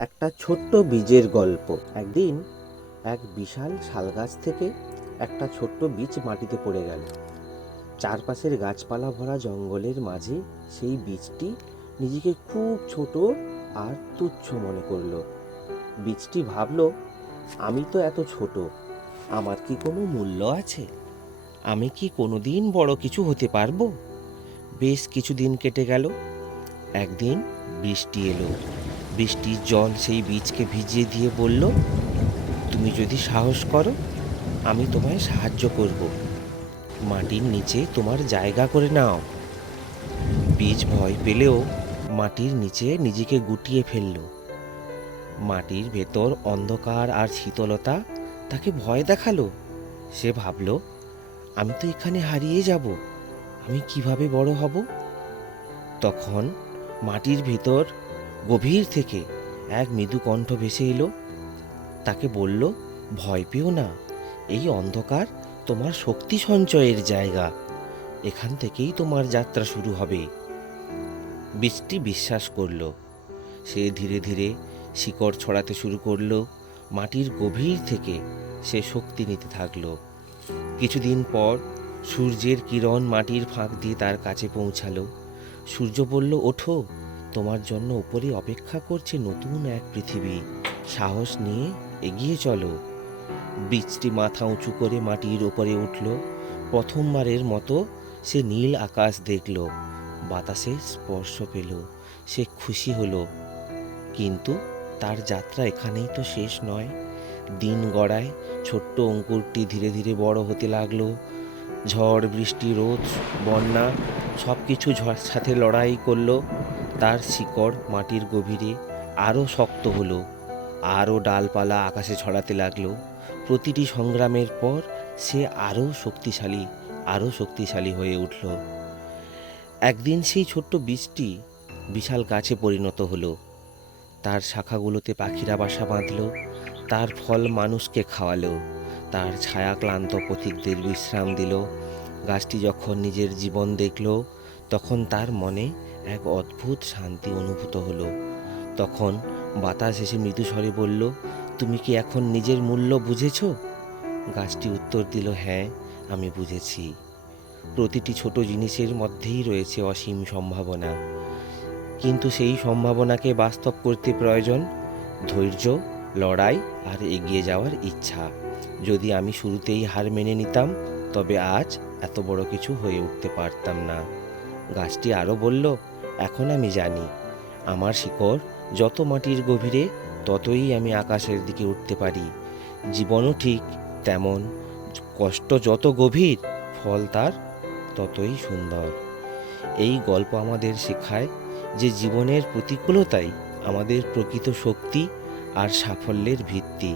একটা ছোট্ট বীজের গল্প। একদিন এক বিশাল শাল গাছ থেকে একটা ছোট্ট বীজ মাটিতে পড়ে গেল। চারপাশের গাছপালা ভরা জঙ্গলের মাঝে সেই বীজটি নিজেকে খুব ছোট আর তুচ্ছ মনে করলো। বীজটি ভাবলো, আমি তো এত ছোট, আমার কি কোনো মূল্য আছে? আমি কি কোনোদিন বড় কিছু হতে পারবো? বেশ কিছুদিন কেটে গেল। একদিন বৃষ্টি এলো। বৃষ্টির জল সেই বীজকে ভিজিয়ে দিয়ে বলল, তুমি যদি সাহস করো, আমি তোমায় সাহায্য করব। মাটির নিচে তোমার জায়গা করে নাও। বীজ ভয় পেলেও মাটির নিচে নিজেকে গুটিয়ে ফেলল। মাটির ভেতর অন্ধকার আর শীতলতা তাকে ভয় দেখালো। সে ভাবল, আমি তো এখানে হারিয়ে যাব, আমি কিভাবে বড় হব? তখন মাটির ভেতর গভীর থেকে এক মৃদু কণ্ঠ ভেসে এলো। তাকে বলল, ভয় পেও না, এই অন্ধকার তোমার শক্তি সঞ্চয়ের জায়গা, এখান থেকেই তোমার যাত্রা শুরু হবে। বীজটি বিশ্বাস করল। সে ধীরে ধীরে শিকড় ছড়াতে শুরু করলো। মাটির গভীর থেকে সে শক্তি নিতে থাকলো। কিছুদিন পর সূর্যের কিরণ মাটির ফাঁক দিয়ে তার কাছে পৌঁছালো। সূর্য বলল, ওঠো, তোমার জন্য উপরে অপেক্ষা করছে নতুন এক পৃথিবী, সাহস নিয়ে এগিয়ে চলো। বীজটি মাথা উঁচু করে মাটির ওপরে উঠল। প্রথমবারের মতো সে নীল আকাশ দেখল, বাতাসে স্পর্শ পেল। সে খুশি হলো। কিন্তু তার যাত্রা এখানেই তো শেষ নয়। দিন গড়ায় ছোট্ট অঙ্কুরটি ধীরে ধীরে বড় হতে লাগলো। ঝড়, বৃষ্টি, রোদ, বন্যা সব কিছু সাথে লড়াই করলো। তার শিকড় মাটির গভীরে আরও শক্ত হলো, আরও ডালপালা আকাশে ছড়াতে লাগলো। প্রতিটি সংগ্রামের পর সে আরও শক্তিশালী হয়ে উঠল। একদিন সেই ছোট্ট বীজটি বিশাল গাছে পরিণত হলো। তার শাখাগুলোতে পাখিরা বাসা বাঁধল, তার ফল মানুষকে খাওয়ালো, তার ছায়া ক্লান্ত পথিকদের বিশ্রাম দিল। গাছটি যখন নিজের জীবন দেখল, তখন তার মনে এক অদ্ভুত শান্তি অনুভূত হলো। তখন বাতাস এসে মৃদু স্বরে বলল, তুমি কি এখন নিজের মূল্য বুঝেছ? গাছটি উত্তর দিল, হ্যাঁ, আমি বুঝেছি। প্রতিটি ছোট জিনিসের মধ্যেই রয়েছে অসীম সম্ভাবনা, কিন্তু সেই সম্ভাবনাকে বাস্তব করতে প্রয়োজন ধৈর্য, লড়াই আর এগিয়ে যাওয়ার ইচ্ছা। যদি আমি শুরুতেই হার মেনে নিতাম, তবে আজ এত বড় কিছু হয়ে উঠতে পারতাম না। গাছটি আরও বলল, এখন আমি জানি, আমার শিকড় যত মাটির গভীরে, ততই আমি আকাশের দিকে উঠতে পারি। জীবনও ঠিক তেমন, কষ্ট যত গভীর, ফল তার ততই সুন্দর। এই গল্প আমাদের শেখায় যে জীবনের প্রতিকূলতাই আমাদের প্রকৃত শক্তি আর সাফল্যের ভিত্তি।